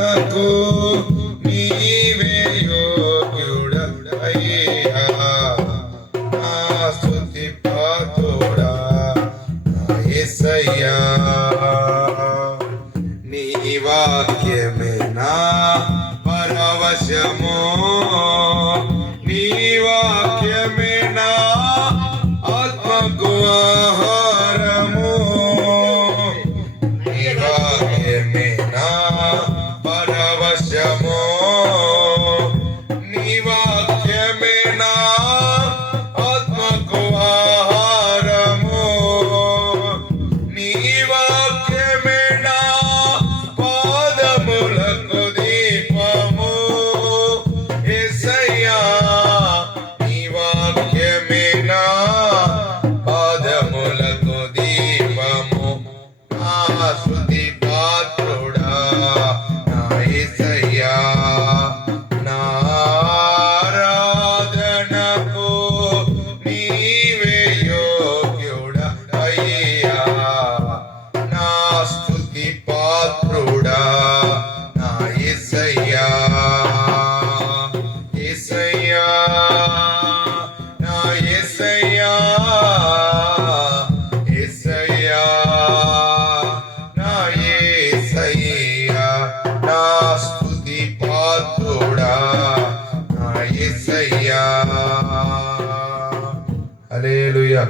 నాకు నీవే యోగ్యుడవయ్యా, నా స్తుతి పాత్రుడా నా యేసయ్యా. నీ వాక్యమే నా పరవశము, నీ వాక్యమే నా ఆత్మకు ఆహారము, నీ వాక్యమే నా పరవశము, నీ వాక్యమే నా ఆత్మకు ఆహారము, నీ వాక్యమే నా పాదములకు దీపము. యేసయ్యా నీ వాక్యమే నా పాదములకు దీపము, నా స్తుతి పాత్రుడా నా యేసయ్యా. నా ఆరాధనకు నీవే యోగ్యుడవయ్యా, నా స్తుతి పాత్రుడా నా యేసయ్యా. యేసయ్యా నా యేసయ్యా, యేసయ్యా నా యేసయ్యా, నా స్తుతి పాత్రుడా నా యేసయ్యా. హల్లెలూయా.